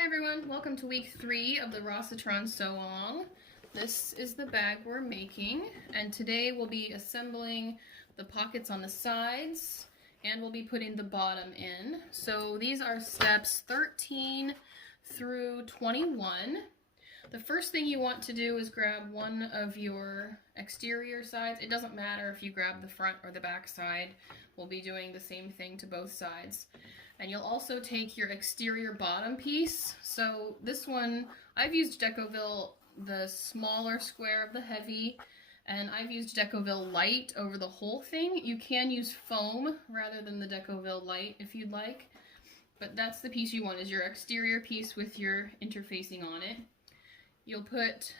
Hi everyone, welcome to week 3 of the Rossatron sew-along. This is the bag we're making, and today we'll be assembling the pockets on the sides and we'll be putting the bottom in. So these are steps 13 through 21. The first thing you want to do is grab one of your exterior sides. It doesn't matter if you grab the front or the back side. We'll be doing the same thing to both sides. And you'll also take your exterior bottom piece. So this one, I've used Decoville, the smaller square of the heavy, and I've used Decoville light over the whole thing. You can use foam rather than the Decoville light if you'd like, but that's the piece you want, is your exterior piece with your interfacing on it. You'll put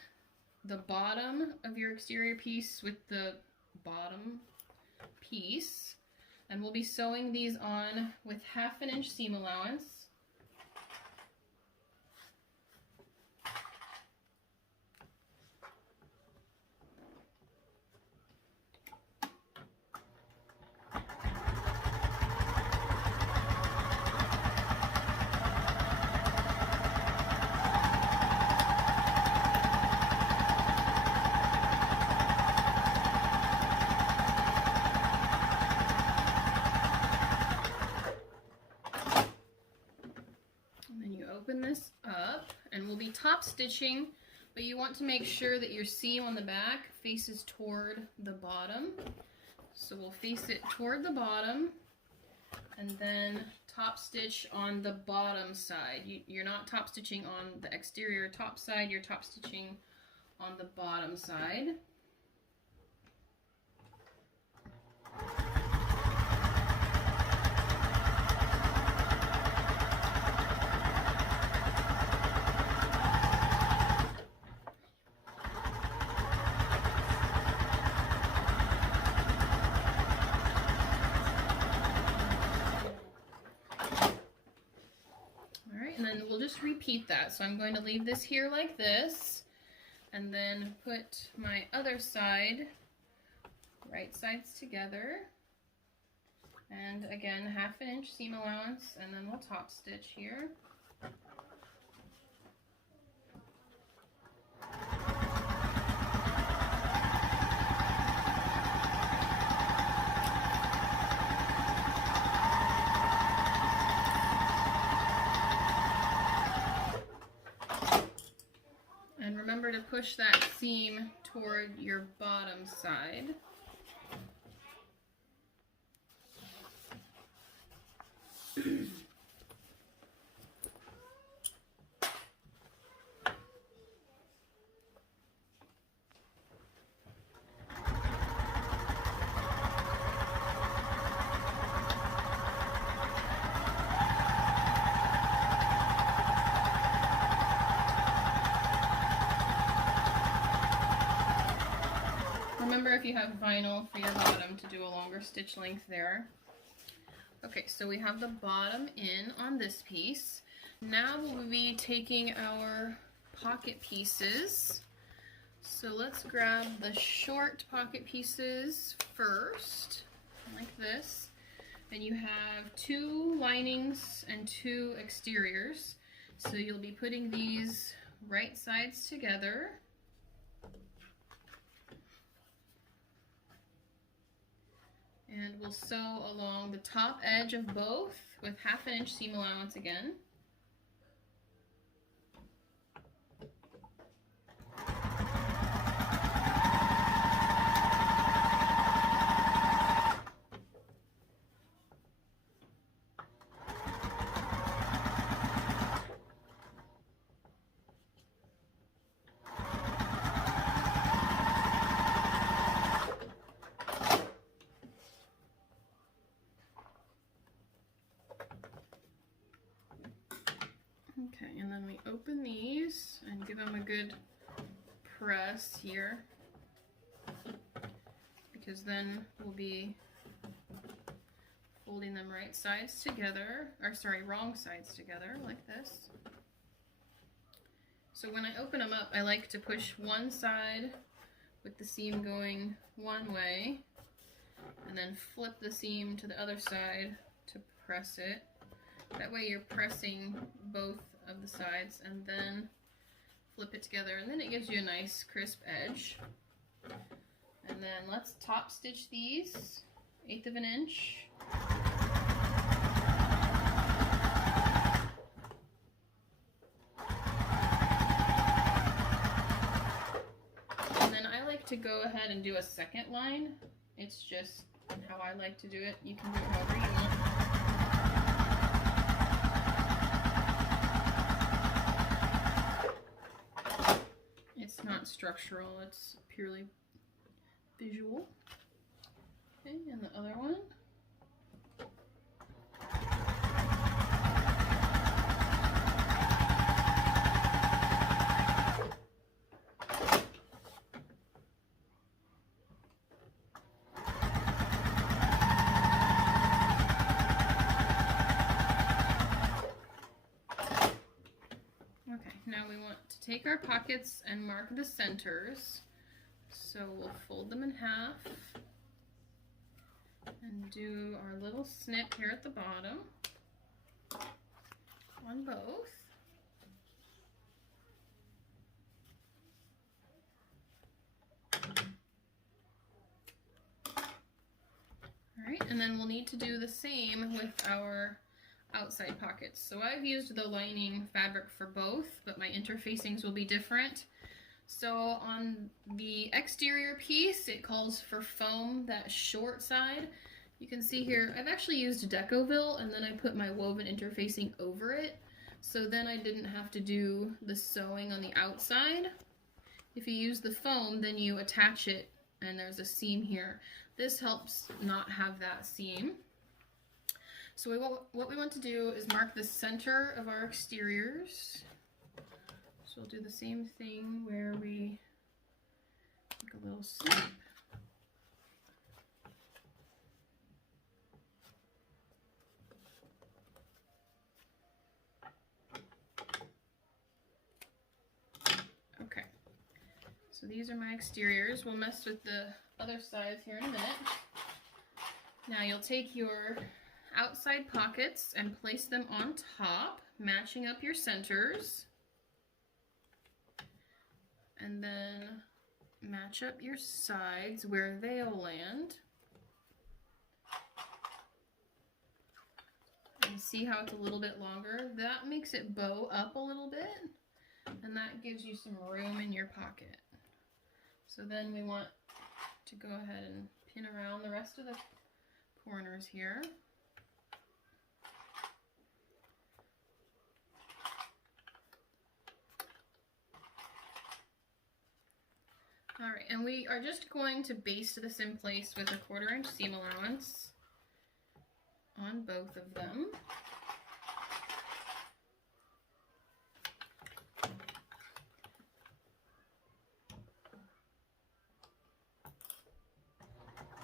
the bottom of your exterior piece with the bottom piece, and we'll be sewing these on with 1/2 inch seam allowance. Open this up, and we'll be top stitching, but you want to make sure that your seam on the back faces toward the bottom. So we'll face it toward the bottom and then top stitch on the bottom side. You're not top stitching on the exterior top side, you're top stitching on the bottom side. And then we'll just repeat that. So I'm going to leave this here like this, and then put my other side, right sides together, and again 1/2 inch seam allowance, and then we'll top stitch here. And remember to push that seam toward your bottom side. Remember, if you have vinyl for your bottom, to do a longer stitch length there. Okay, so we have the bottom in on this piece. Now we'll be taking our pocket pieces. So let's grab the short pocket pieces first, like this. And you have 2 linings and 2 exteriors. So you'll be putting these right sides together. And we'll sew along the top edge of both with 1/2 inch seam allowance again. Okay, and then we open these and give them a good press here, because then we'll be folding them right sides together, or sorry, wrong sides together, like this. So when I open them up, I like to push one side with the seam going one way, and then flip the seam to the other side to press it. That way you're pressing both of of the sides and then flip it together, and then it gives you a nice crisp edge. And then let's top stitch these 1/8 of an inch. And then I like to go ahead and do a second line. It's just how I like to do it. You can do it however you want. It's not structural, it's purely visual. Okay, and the other one. Now we want to take our pockets and mark the centers. So we'll fold them in half and do our little snip here at the bottom on both. All right, and then we'll need to do the same with our outside pockets. So I've used the lining fabric for both, but my interfacings will be different. So on the exterior piece, it calls for foam, that short side. You can see here, I've actually used Decovil and then I put my woven interfacing over it. So then I didn't have to do the sewing on the outside. If you use the foam, then you attach it and there's a seam here. This helps not have that seam. So what we want to do is mark the center of our exteriors. So we'll do the same thing where we make a little snip. Okay, so these are my exteriors. We'll mess with the other sides here in a minute. Now you'll take your outside pockets and place them on top, matching up your centers, and then match up your sides where they'll land. And see how it's a little bit longer? That makes it bow up a little bit, and that gives you some room in your pocket. So then we want to go ahead and pin around the rest of the corners here. All right, and we are just going to baste this in place with a 1/4 inch seam allowance on both of them.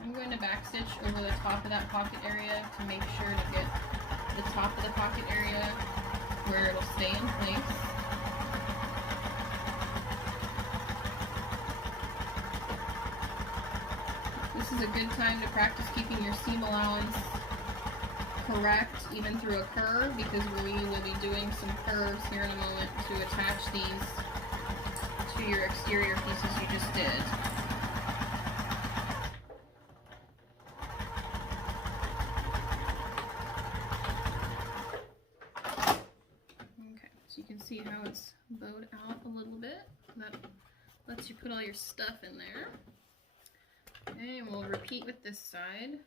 I'm going to backstitch over the top of that pocket area to make sure to get the top of the pocket area where it'll stay in place. This is a good time to practice keeping your seam allowance correct even through a curve, because we will be doing some curves here in a moment to attach these to your exterior pieces you just did. Okay, so you can see how it's bowed out a little bit. That lets you put all your stuff in there. Okay, and we'll repeat with this side.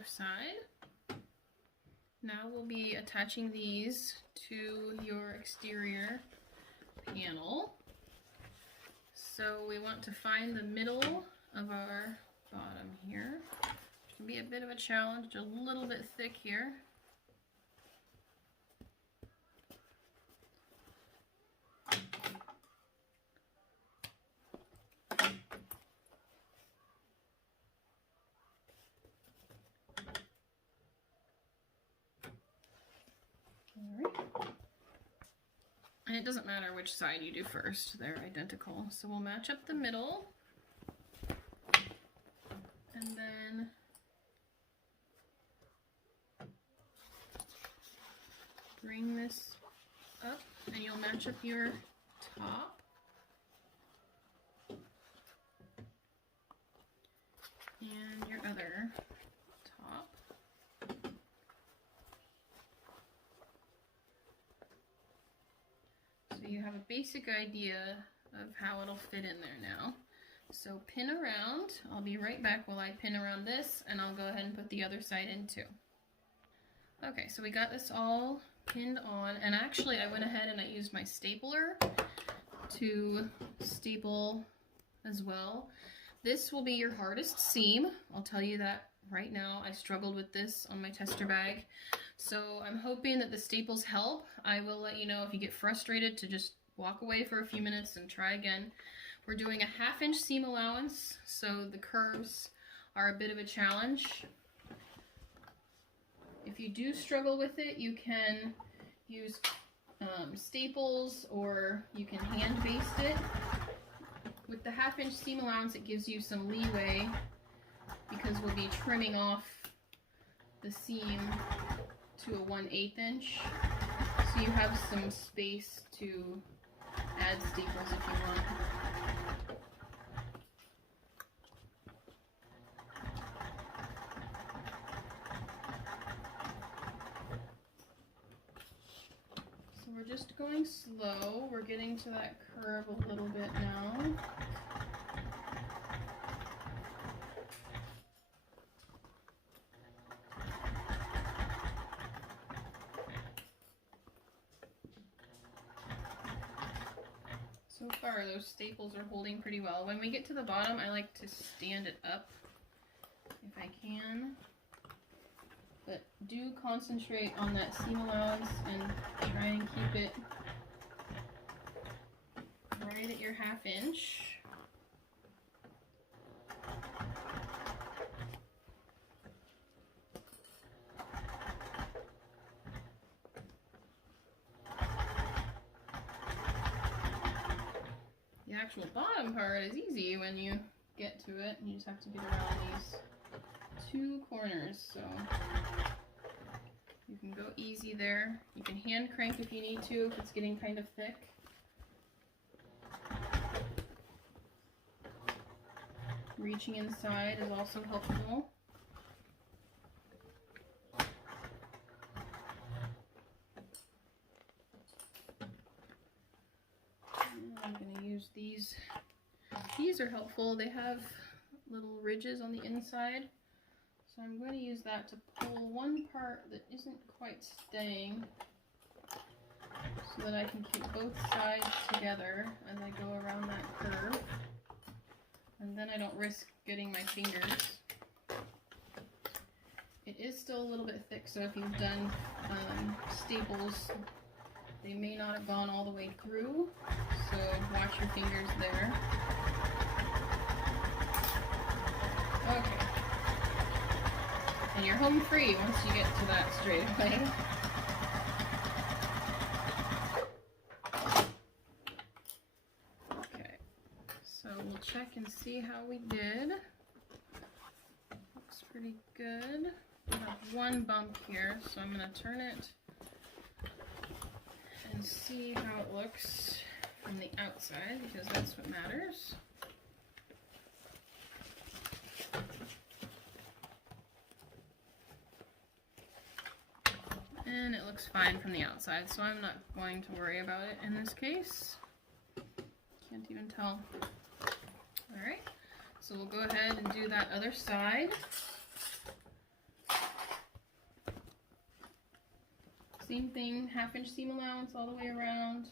other side. Now we'll be attaching these to your exterior panel. So we want to find the middle of our bottom here. It can be a bit of a challenge, a little bit thick here. And it doesn't matter which side you do first, they're identical. So we'll match up the middle, and then bring this up, and you'll match up your top. And your other top. So you have a basic idea of how it'll fit in there now. So pin around. I'll be right back while I pin around this, and I'll go ahead and put the other side in too. Okay, so we got this all pinned on, and actually I went ahead and I used my stapler to staple as well. This will be your hardest seam. I'll tell you that right now. I struggled with this on my tester bag. So I'm hoping that the staples help. I will let you know if you get frustrated to just walk away for a few minutes and try again. We're doing a 1/2 inch seam allowance, so the curves are a bit of a challenge. If you do struggle with it, you can use staples, or you can hand baste it. With the 1/2 inch seam allowance, it gives you some leeway because we'll be trimming off the seam to a 1/8 inch. So you have some space to add staples if you want. So we're just going slow. We're getting to that curve a little bit now. So far, those staples are holding pretty well. When we get to the bottom, I like to stand it up if I can. But do concentrate on that seam allowance and try and keep it right at your 1/2 inch. The actual bottom part is easy when you get to it. You just have to get around these 2 corners. So you can go easy there. You can hand crank if you need to, if it's getting kind of thick. Reaching inside is also helpful. I'm going to use these. These are helpful. They have little ridges on the inside. So I'm going to use that to pull one part that isn't quite staying so that I can keep both sides together as I go around that curve. And then I don't risk getting my fingers. It is still a little bit thick, so if you've done staples, they may not have gone all the way through, so watch your fingers there. Okay. And you're home free once you get to that straight away. Okay, so we'll check and see how we did. Looks pretty good. We have one bump here, so I'm going to turn it and see how it looks from the outside, because that's what matters. And it looks fine from the outside, so I'm not going to worry about it in this case. Can't even tell. Alright, so we'll go ahead and do that other side. Same thing, 1/2 inch seam allowance all the way around.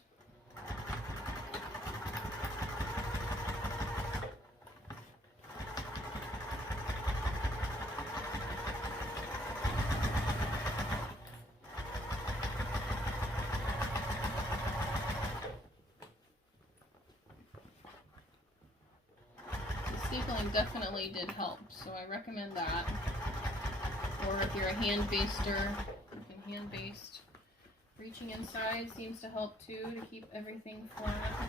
Stapling definitely did help, so I recommend that. Or if you're a hand baster, you can hand baste. Reaching inside seems to help too, to keep everything flat.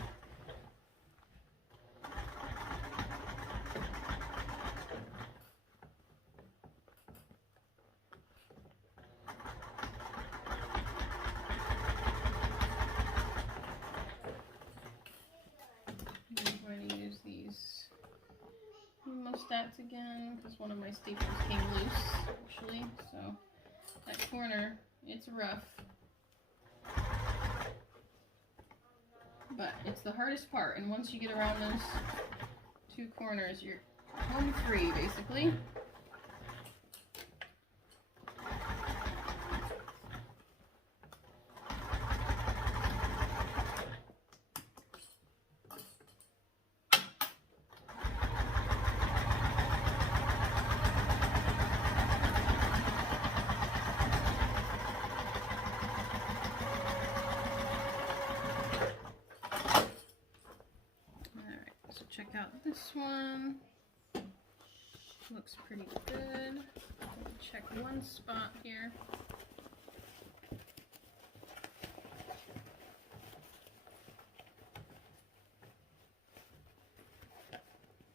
I'm going to use these hemostats again because one of my staples came loose actually, so that corner, it's rough, but it's the hardest part, and once you get around those 2 corners, you're home free basically. Check out this one. Looks pretty good. Check one spot here.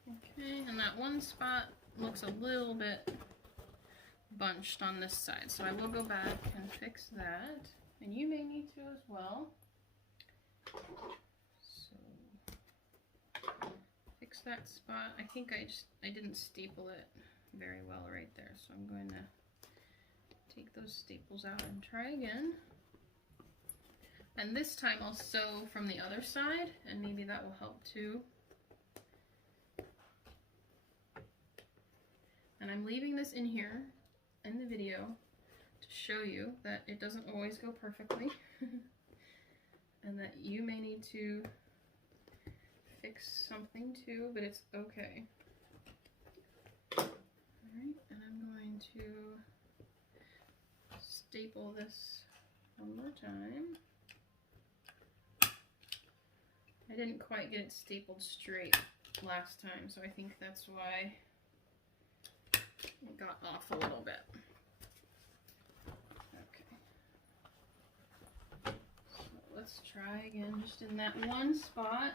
Okay, and that one spot looks a little bit bunched on this side, so I will go back and fix that. And you may need to as well. That spot. I think I didn't staple it very well right there, so I'm going to take those staples out and try again. And this time I'll sew from the other side, and maybe that will help too. And I'm leaving this in here in the video to show you that it doesn't always go perfectly and that you may need to fix something too, but it's okay. Alright, and I'm going to staple this one more time. I didn't quite get it stapled straight last time, so I think that's why it got off a little bit. Okay. So let's try again, just in that one spot.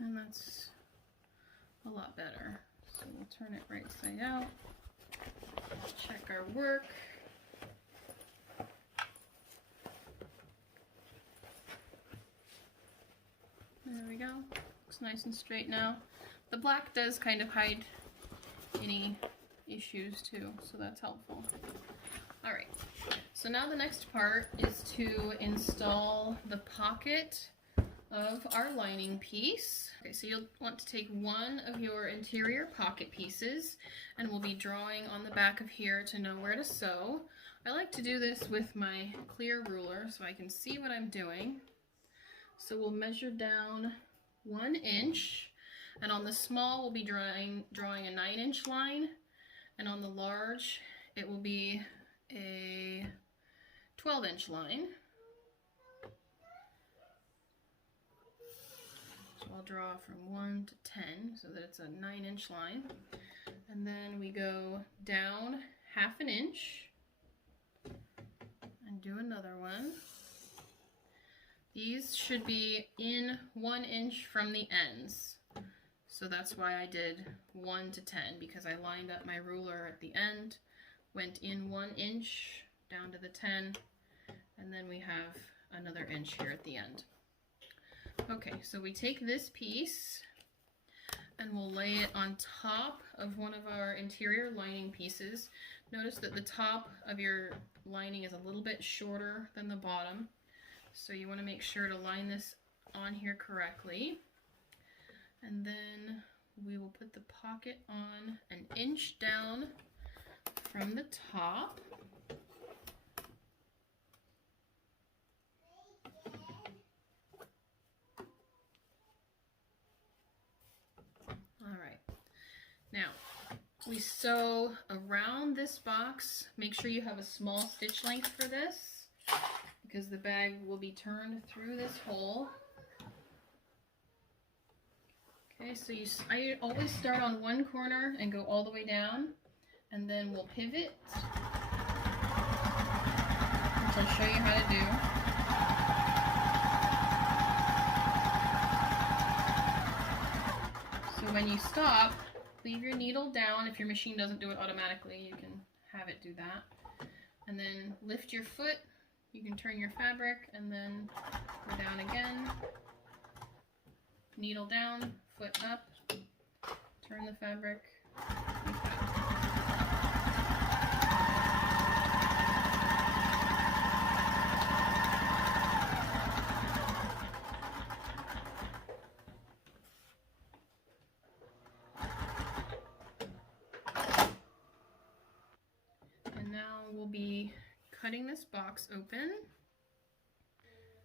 And that's a lot better. So we'll turn it right side out. Check our work. There we go. Looks nice and straight now. The black does kind of hide any issues too, so that's helpful. Alright, so now the next part is to install the pocket of our lining piece. Okay, so you'll want to take one of your interior pocket pieces, and we'll be drawing on the back of here to know where to sew. I like to do this with my clear ruler so I can see what I'm doing. So we'll measure down 1 inch, and on the small we'll be drawing a 9-inch line, and on the large it will be a 12-inch line. I'll draw from 1 to 10 so that it's a 9-inch line, and then we go down 1/2 inch and do another one. These should be in 1 inch from the ends, so that's why I did 1 to 10, because I lined up my ruler at the end, went in 1 inch down to the 10, and then we have another inch here at the end. Okay, so we take this piece and we'll lay it on top of one of our interior lining pieces. Notice that the top of your lining is a little bit shorter than the bottom. So you want to make sure to line this on here correctly. And then we will put the pocket on an inch down from the top. All right. Now, we sew around this box. Make sure you have a small stitch length for this because the bag will be turned through this hole. Okay, so I always start on one corner and go all the way down, and then we'll pivot, which I'll show you how to do. So when you stop, leave your needle down. If your machine doesn't do it automatically, you can have it do that. And then lift your foot. You can turn your fabric and then go down again. Needle down, foot up, turn the fabric, like that. And now we'll be cutting this box open.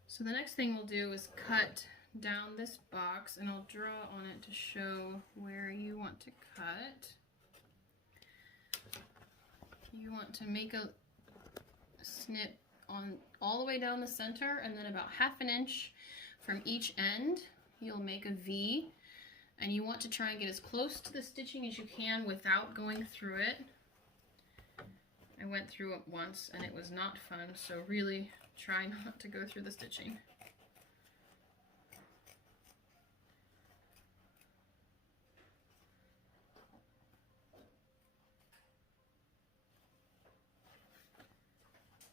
So the next thing we'll do is cut down this box, and I'll draw on it to show where you want to cut. You want to make a snip on all the way down the center, and then about 1/2 inch from each end you'll make a V, and you want to try and get as close to the stitching as you can without going through it. I went through it once and it was not fun, so really try not to go through the stitching.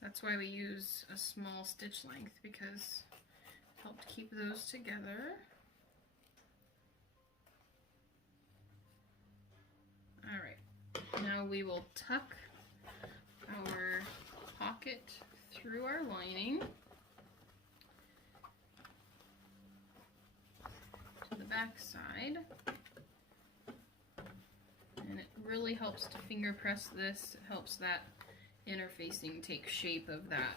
That's why we use a small stitch length, because it helped keep those together. Alright, now we will tuck our pocket through our lining to the back side. And it really helps to finger press this. It helps that interfacing take shape of that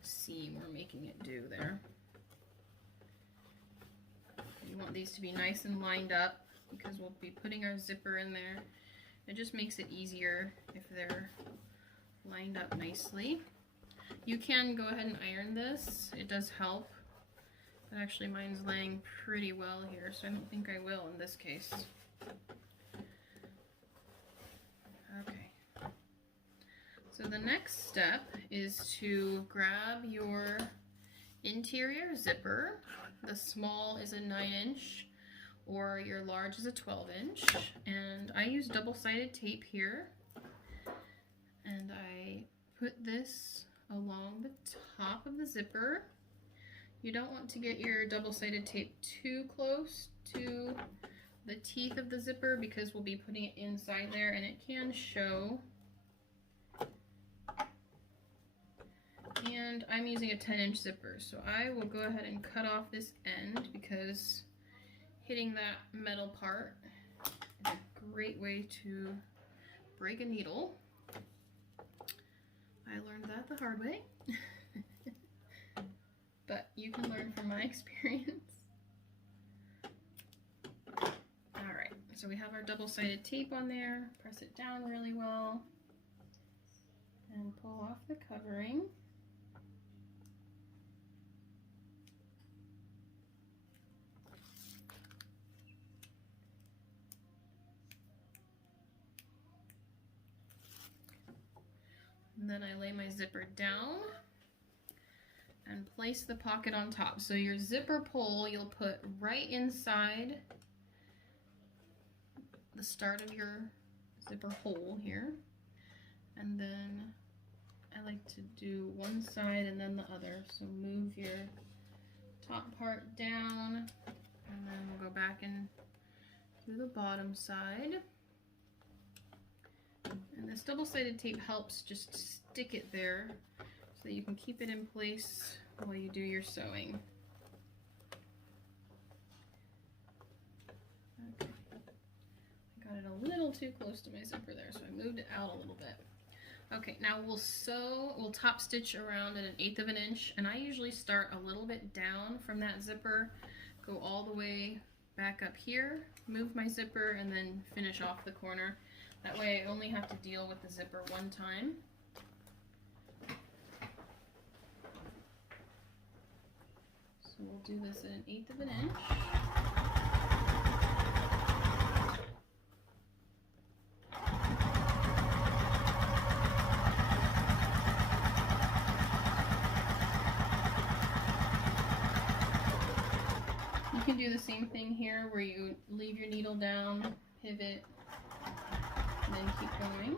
seam we're making it do there. You want these to be nice and lined up because we'll be putting our zipper in there. It just makes it easier if they're lined up nicely. You can go ahead and iron this. It does help. But actually mine's laying pretty well here, so I don't think I will in this case. Okay. So the next step is to grab your interior zipper. The small is a 9-inch, or your large is a 12-inch. And I use double-sided tape here. And I put this along the top of the zipper. You don't want to get your double-sided tape too close to the teeth of the zipper because we'll be putting it inside there and it can show. And I'm using a 10-inch zipper, so I will go ahead and cut off this end because hitting that metal part is a great way to break a needle. I learned that the hard way, but you can learn from my experience. Alright, so we have our double-sided tape on there. Press it down really well and pull off the covering. And then I lay my zipper down and place the pocket on top. So your zipper pull you'll put right inside the start of your zipper hole here. And then I like to do one side and then the other. So move your top part down and then we'll go back and do the bottom side. And this double-sided tape helps just stick it there so that you can keep it in place while you do your sewing. Okay. I got it a little too close to my zipper there, so I moved it out a little bit. Okay, now we'll top stitch around at 1/8 of an inch, and I usually start a little bit down from that zipper, go all the way back up here, move my zipper, and then finish off the corner. That way I only have to deal with the zipper one time. So we'll do this at 1/8 of an inch. You can do the same thing here where you leave your needle down, pivot, and then keep going.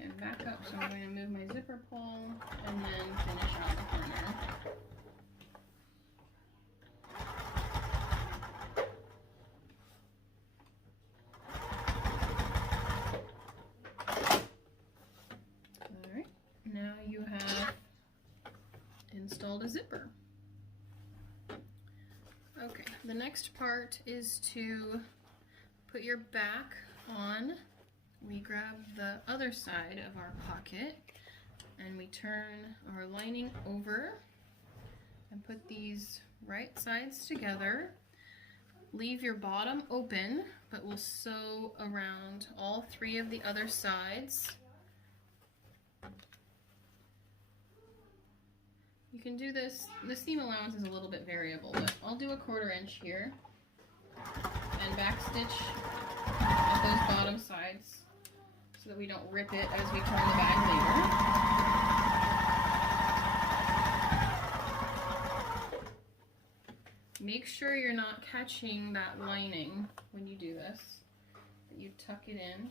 And back up, so I'm going to move my zipper pull and then finish out the corner. Now you have installed a zipper. Okay, the next part is to put your back on. We grab the other side of our pocket and we turn our lining over and put these right sides together. Leave your bottom open, but we'll sew around all 3 of the other sides. You can do this, the seam allowance is a little bit variable, but I'll do a 1/4 inch here and back stitch at those bottom sides so that we don't rip it as we turn the bag later. Make sure you're not catching that lining when you do this, that you tuck it in.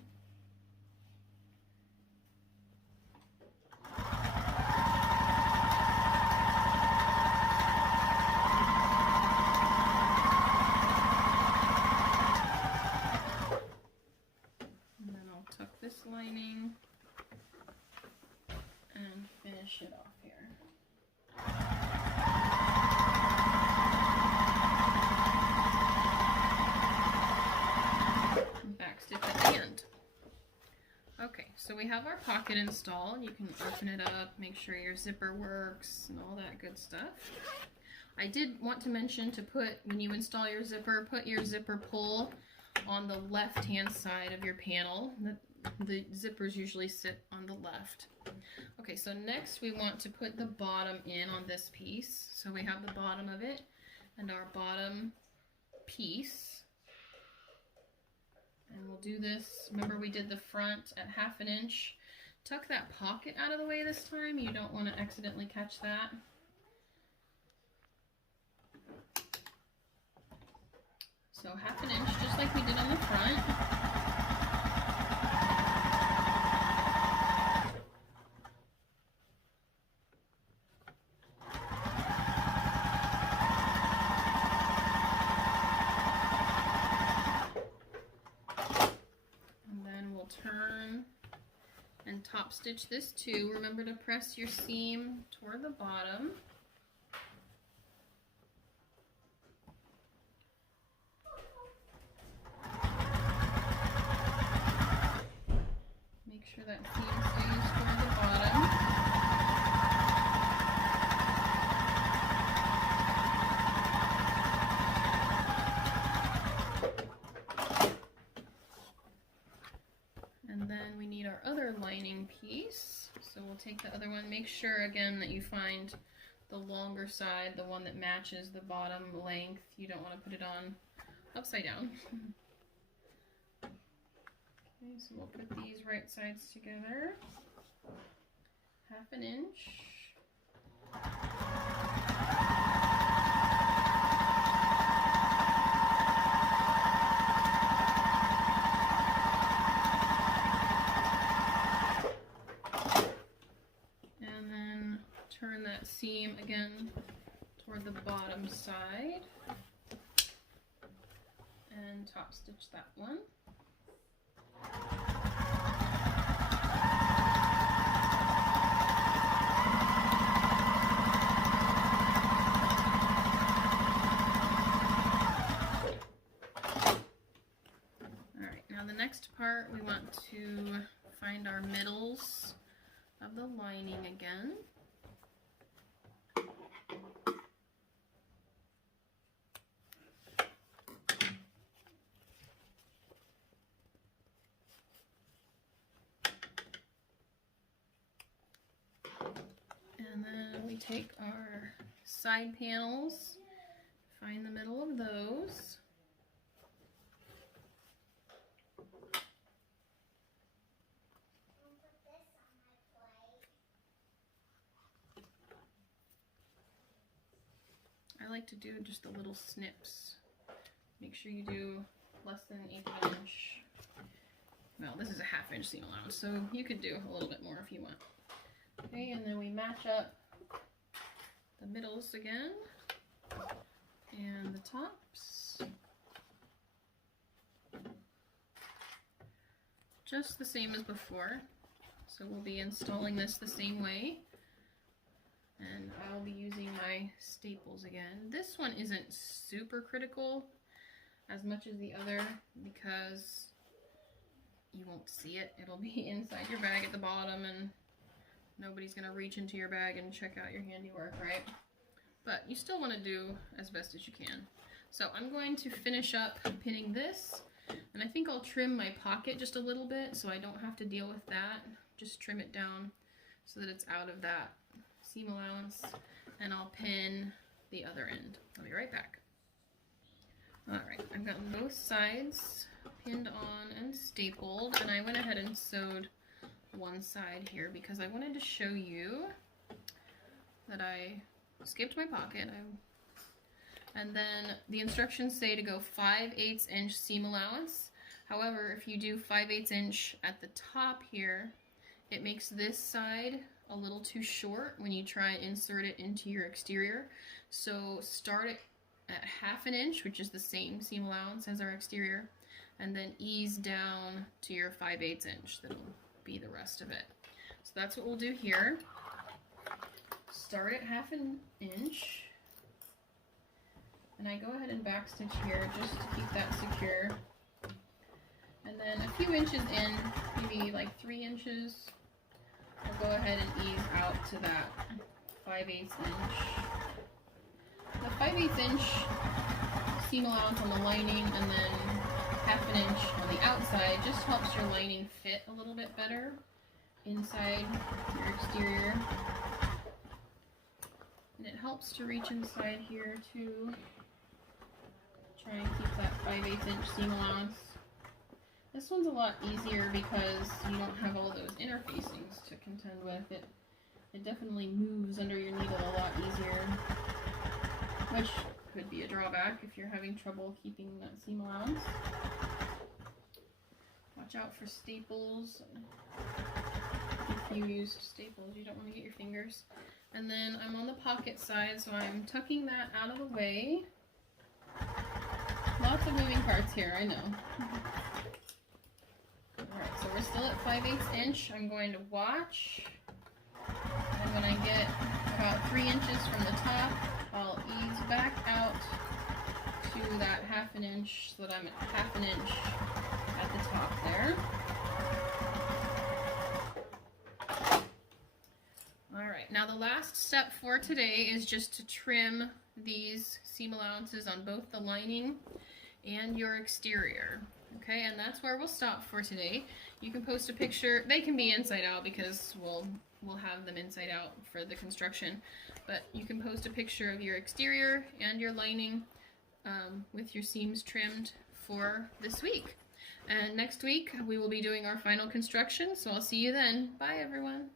Lining and finish it off here. Back stitch at the end. Okay, so we have our pocket installed. You can open it up, make sure your zipper works and all that good stuff. I did want to mention to put, when you install your zipper, put your zipper pull on the left hand side of your panel. The zippers usually sit on the left. Okay, so next we want to put the bottom in on this piece. So we have the bottom of it and our bottom piece. And we'll do this, remember we did the front at 1/2 inch. Tuck that pocket out of the way this time. You don't want to accidentally catch that. So 1/2 inch, just like we did on the front. Turn and top stitch this too. Remember to press your seam toward the bottom. Make sure that seam stays toward the bottom. Our other lining piece, so we'll take the other one. Make sure again that you find the longer side, the one that matches the bottom length. You don't want to put it on upside down. Okay, so we'll put these right sides together, 1/2 inch. And then seam again toward the bottom side and top stitch that one. Alright, now the next part we want to find our middles of the lining again. And then we take our side panels, find the middle of those. I like to do just the little snips. Make sure you do less than 1/8 inch. Well, this is a 1/2 inch seam allowance, so you could do a little bit more if you want. Okay, and then we match up the middles again and the tops. Just the same as before. So we'll be installing this the same way. And I'll be using my staples again. This one isn't super critical as much as the other because you won't see it. It'll be inside your bag at the bottom and nobody's gonna reach into your bag and check out your handiwork, right? But you still wanna do as best as you can. So I'm going to finish up pinning this, and I think I'll trim my pocket just a little bit so I don't have to deal with that. Just trim it down so that it's out of that seam allowance, and I'll pin the other end. I'll be right back. Alright, I've gotten both sides pinned on and stapled, and I went ahead and sewed one side here because I wanted to show you that I skipped my pocket. And then the instructions say to go 5/8 inch seam allowance. However, if you do 5/8 inch at the top here, it makes this side a little too short when you try and insert it into your exterior. So start it at 1/2 inch, which is the same seam allowance as our exterior, and then ease down to your 5/8 inch. That'll be the rest of it. So that's what we'll do here. Start at 1/2 inch, and I go ahead and backstitch here just to keep that secure. And then a few inches in, maybe like 3 inches, I'll go ahead and ease out to that 5/8 inch. The 5/8 inch seam allowance on the lining and then 1/2 inch on the outside just helps your lining fit a little bit better inside your exterior. And it helps to reach inside here too. Try and keep that 5/8 inch seam allowance. This one's a lot easier because you don't have all those interfacings to contend with. It definitely moves under your needle a lot easier, which could be a drawback if you're having trouble keeping that seam allowance. Watch out for staples. If you used staples, you don't want to get your fingers. And then I'm on the pocket side, so I'm tucking that out of the way. Lots of moving parts here, I know. Alright, so we're still at 5/8 inch. I'm going to watch, and when I get about 3 inches from the top, I'll ease back out to that 1/2 inch so that I'm at 1/2 inch at the top there. Alright, now the last step for today is just to trim these seam allowances on both the lining and your exterior. Okay, and that's where we'll stop for today. You can post a picture. They can be inside out because we'll have them inside out for the construction. But you can post a picture of your exterior and your lining with your seams trimmed for this week. And next week we will be doing our final construction, so I'll see you then. Bye everyone.